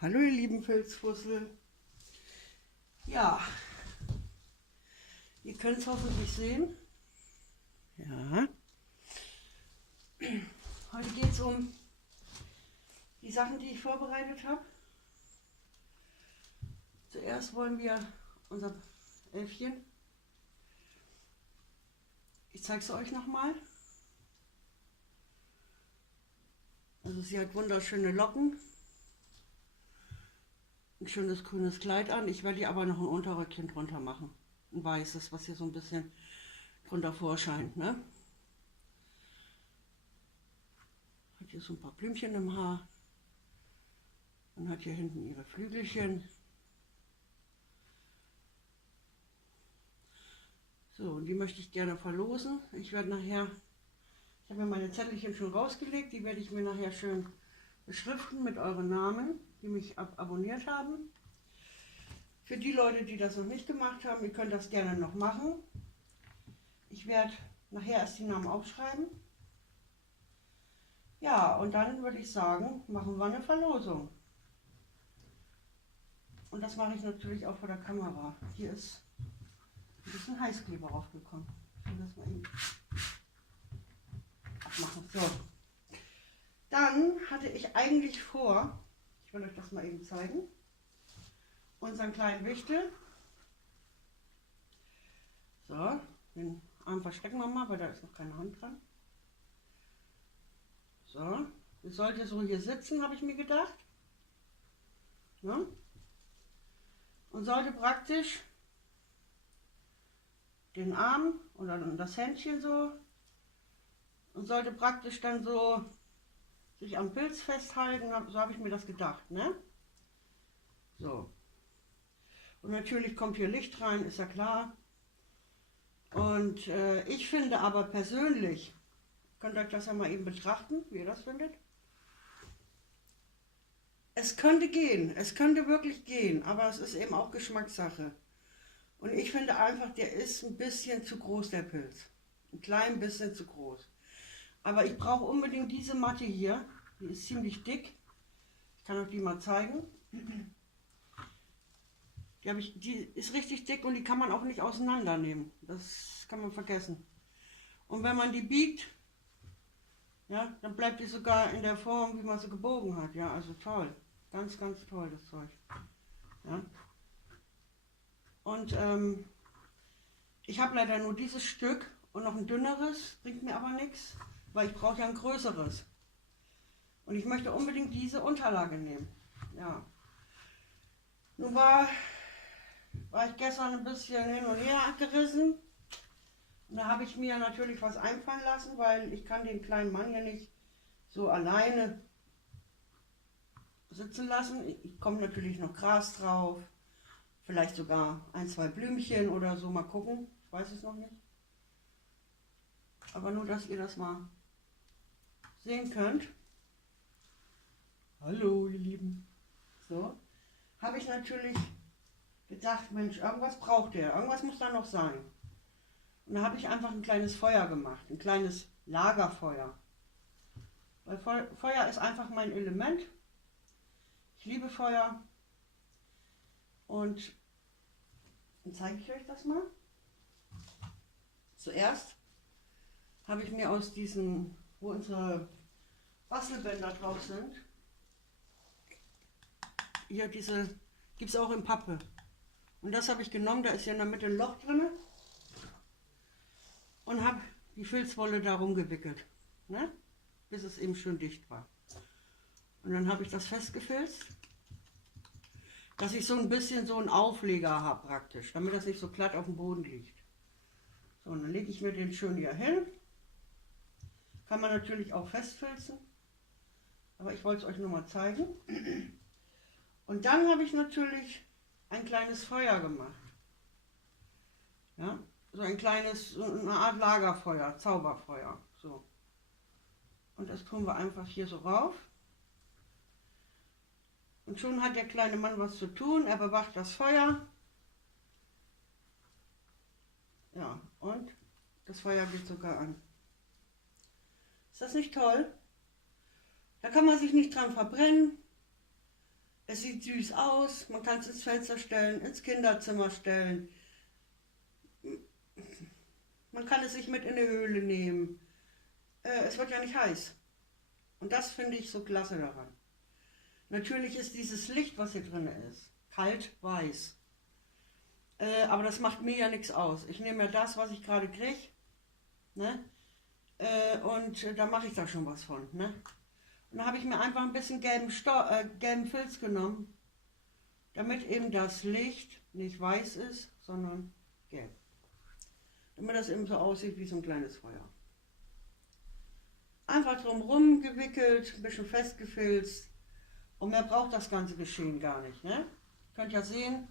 Hallo ihr lieben Filzfussel. Ja, ihr könnt es hoffentlich sehen. Ja. Heute geht es um die Sachen, die ich vorbereitet habe. Zuerst wollen wir unser Elfchen. Ich zeige es euch nochmal. Also sie hat wunderschöne Locken. Ein schönes grünes Kleid an. Ich werde ihr aber noch ein Unterröckchen drunter machen. Ein weißes, was hier so ein bisschen drunter vorscheint. Ne? Hat hier so ein paar Blümchen im Haar. Und hat hier hinten ihre Flügelchen. So, und die möchte ich gerne verlosen. Ich werde nachher, ich habe mir meine Zettelchen schon rausgelegt, die werde ich mir nachher schön beschriften mit euren Namen, die mich abonniert haben. Für die Leute, die das noch nicht gemacht haben, ihr könnt das gerne noch machen. Ich werde nachher erst die Namen aufschreiben. Ja, und dann würde ich sagen, machen wir eine Verlosung. Und das mache ich natürlich auch vor der Kamera. Hier ist ein bisschen Heißkleber raufgekommen. Ich will das mal eben abmachen. So. Dann hatte ich eigentlich vor, ich will euch das mal eben zeigen, unseren kleinen Wichtel. So, den Arm verstecken wir mal, weil da ist noch keine Hand dran. So, das sollte so hier sitzen, habe ich mir gedacht. Ja? Und sollte praktisch den Arm oder das Händchen so und sollte praktisch dann so sich am Pilz festhalten, so habe ich mir das gedacht, ne? So. Und natürlich kommt hier Licht rein, ist ja klar. Und ich finde aber persönlich, könnt ihr euch das ja mal eben betrachten, wie ihr das findet. Es könnte gehen, es könnte wirklich gehen, aber es ist eben auch Geschmackssache. Und ich finde einfach, der ist ein bisschen zu groß, der Pilz. Ein klein bisschen zu groß. Aber ich brauche unbedingt diese Matte hier, die ist ziemlich dick. Ich kann euch die mal zeigen. Die ist richtig dick und die kann man auch nicht auseinandernehmen. Das kann man vergessen. Und wenn man die biegt, ja, dann bleibt die sogar in der Form, wie man sie gebogen hat. Ja, also toll. Ganz, ganz toll, das Zeug. Ja. Und ich habe leider nur dieses Stück und noch ein dünneres, bringt mir aber nichts, weil ich brauche ja ein größeres. Und ich möchte unbedingt diese Unterlage nehmen. Ja. Nun war ich gestern ein bisschen hin und her gerissen. Und da habe ich mir natürlich was einfallen lassen, weil ich kann den kleinen Mann ja nicht so alleine sitzen lassen. Ich komme natürlich noch Gras drauf, vielleicht sogar ein, zwei Blümchen oder so, mal gucken. Ich weiß es noch nicht. Aber nur, dass ihr das mal sehen könnt. Hallo ihr Lieben. So, habe ich natürlich gedacht, Mensch, irgendwas braucht der, irgendwas muss da noch sein. Und da habe ich einfach ein kleines Feuer gemacht, ein kleines Lagerfeuer. Weil Feuer ist einfach mein Element. Ich liebe Feuer. Und dann zeige ich euch das mal. Zuerst habe ich mir aus diesen, wo unsere Bastelbänder drauf sind, hier diese, gibt es auch in Pappe. Und das habe ich genommen, da ist ja in der Mitte ein Loch drin. Und habe die Filzwolle darum gewickelt, ne? Bis es eben schön dicht war. Und dann habe ich das festgefilzt, dass ich so ein bisschen so einen Aufleger habe praktisch, damit das nicht so glatt auf dem Boden liegt. So, und dann lege ich mir den schön hier hin. Kann man natürlich auch festfilzen, aber ich wollte es euch nur mal zeigen. Und dann habe ich natürlich ein kleines Feuer gemacht. Ja? So ein kleines, so eine Art Lagerfeuer, Zauberfeuer. So. Und das tun wir einfach hier so rauf. Und schon hat der kleine Mann was zu tun, er bewacht das Feuer. Ja, und das Feuer geht sogar an. Ist das nicht toll? Da kann man sich nicht dran verbrennen. Es sieht süß aus, man kann es ins Fenster stellen, ins Kinderzimmer stellen. Man kann es sich mit in die Höhle nehmen. Es wird ja nicht heiß. Und das finde ich so klasse daran. Natürlich ist dieses Licht, was hier drin ist, kalt weiß. Aber das macht mir ja nichts aus. Ich nehme ja das, was ich gerade kriege. Ne? Und da mache ich da schon was von. Ne? Und da habe ich mir einfach ein bisschen gelben Filz genommen, damit eben das Licht nicht weiß ist, sondern gelb. Damit das eben so aussieht wie so ein kleines Feuer. Einfach drumherum gewickelt, ein bisschen festgefilzt. Und mehr braucht das ganze Geschehen gar nicht. Ne? Ihr könnt ja sehen,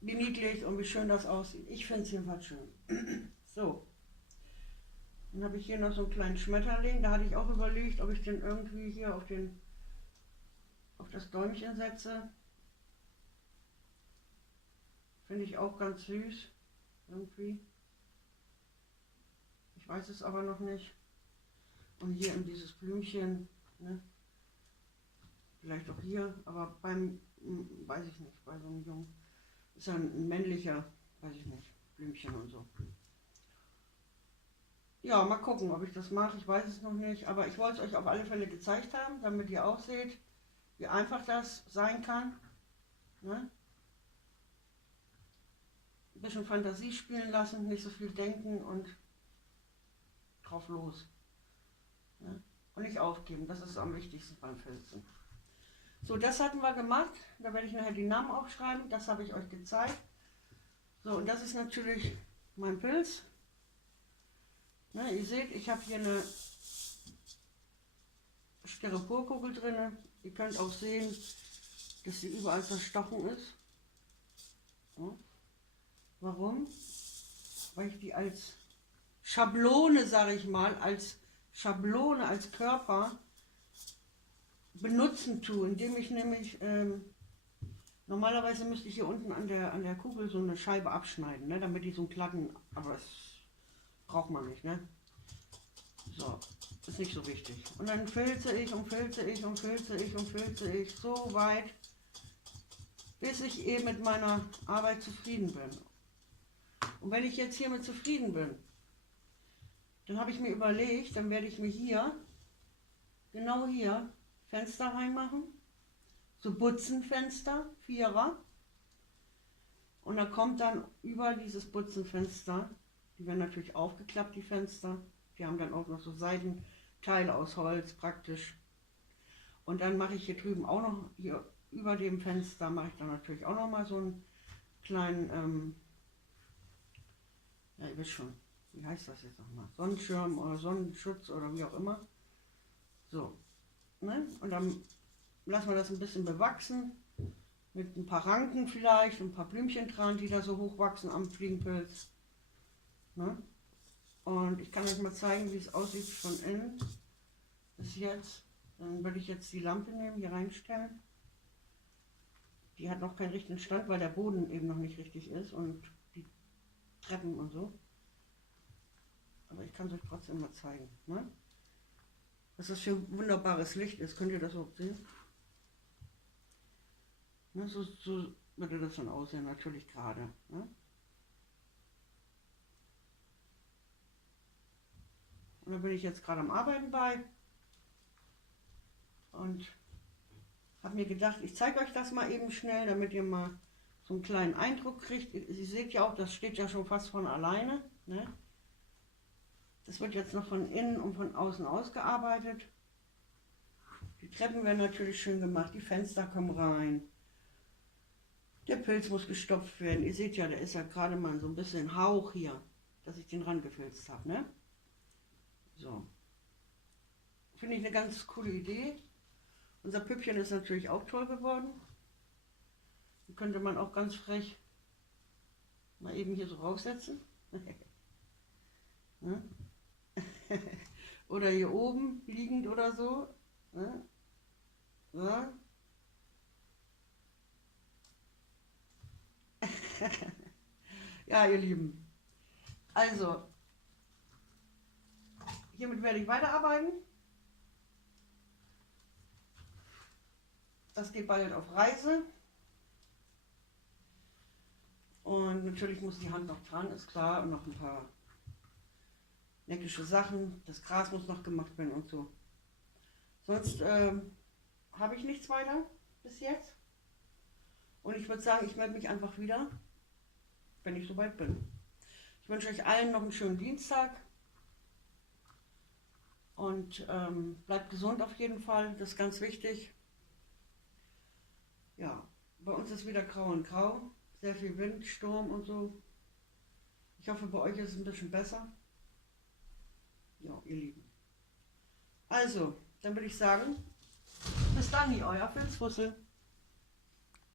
wie niedlich und wie schön das aussieht. Ich finde es jedenfalls schön. So. Dann habe ich hier noch so einen kleinen Schmetterling. Da hatte ich auch überlegt, ob ich den irgendwie hier auf das Däumchen setze. Finde ich auch ganz süß. Irgendwie. Ich weiß es aber noch nicht. Und hier in dieses Blümchen. Ne? Vielleicht auch hier, aber weiß ich nicht, bei so einem Jungen. Ist ja ein männlicher, weiß ich nicht, Blümchen und so. Ja, mal gucken, ob ich das mache. Ich weiß es noch nicht, aber ich wollte es euch auf alle Fälle gezeigt haben, damit ihr auch seht, wie einfach das sein kann. Ne? Ein bisschen Fantasie spielen lassen, nicht so viel denken und drauf los. Ne? Und nicht aufgeben, das ist am wichtigsten beim Filzen. So, das hatten wir gemacht. Da werde ich nachher die Namen aufschreiben. Das habe ich euch gezeigt. So, und das ist natürlich mein Pilz. Ne, ihr seht, ich habe hier eine Styroporkugel drin. Ihr könnt auch sehen, dass sie überall zerstochen ist. Ja. Warum? Weil ich die als Schablone, sage ich mal, als Schablone, als Körper benutzen tue, indem ich nämlich, normalerweise müsste ich hier unten an der Kugel so eine Scheibe abschneiden, ne, damit die so einen glatten, aber das braucht man nicht, ne? So, ist nicht so wichtig. Und dann filze ich und filze ich und filze ich und filze ich so weit, bis ich eben mit meiner Arbeit zufrieden bin. Und wenn ich jetzt hiermit zufrieden bin, dann habe ich mir überlegt, dann werde ich mir hier, genau hier, Fenster reinmachen, so Butzenfenster, Vierer. Und da kommt dann über dieses Butzenfenster, die werden natürlich aufgeklappt, die Fenster, die haben dann auch noch so Seitenteile aus Holz praktisch. Und dann mache ich hier drüben auch noch, hier über dem Fenster mache ich dann natürlich auch noch mal so einen kleinen, ja ihr wisst schon, wie heißt das jetzt nochmal, Sonnenschirm oder Sonnenschutz oder wie auch immer. So, ne? Und dann lassen wir das ein bisschen bewachsen, mit ein paar Ranken vielleicht, ein paar Blümchen dran, die da so hochwachsen am Fliegenpilz. Ne? Und ich kann euch mal zeigen, wie es aussieht von innen bis jetzt. Dann würde ich jetzt die Lampe nehmen, hier reinstellen. Die hat noch keinen richtigen Stand, weil der Boden eben noch nicht richtig ist und die Treppen und so. Aber ich kann es euch trotzdem mal zeigen. Ne? Was das für ein wunderbares Licht ist, könnt ihr das überhaupt sehen? Ne, so würde das dann aussehen, natürlich gerade. Ne? Und da bin ich jetzt gerade am Arbeiten bei und habe mir gedacht, ich zeige euch das mal eben schnell, damit ihr mal so einen kleinen Eindruck kriegt. Ihr seht ja auch, das steht ja schon fast von alleine. Ne? Das wird jetzt noch von innen und von außen ausgearbeitet. Die Treppen werden natürlich schön gemacht, die Fenster kommen rein. Der Pilz muss gestopft werden. Ihr seht ja, der ist ja gerade mal so ein bisschen Hauch hier, dass ich den rangefilzt habe. Ne? So. Finde ich eine ganz coole Idee. Unser Püppchen ist natürlich auch toll geworden. Die könnte man auch ganz frech mal eben hier so raussetzen. Ne? Oder hier oben liegend oder so. Ne? So. Ja, ihr Lieben. Also, hiermit werde ich weiterarbeiten. Das geht bald auf Reise. Und natürlich muss die Hand noch dran, ist klar. Und noch ein paar neckische Sachen. Das Gras muss noch gemacht werden und so. Sonst habe ich nichts weiter bis jetzt. Und ich würde sagen, ich melde mich einfach wieder, wenn ich soweit bin. Ich wünsche euch allen noch einen schönen Dienstag. Und bleibt gesund auf jeden Fall, das ist ganz wichtig. Ja, bei uns ist wieder grau und grau, sehr viel Wind, Sturm und so. Ich hoffe, bei euch ist es ein bisschen besser. Ja, ihr Lieben. Also, dann würde ich sagen, bis dann, euer Filzfussel.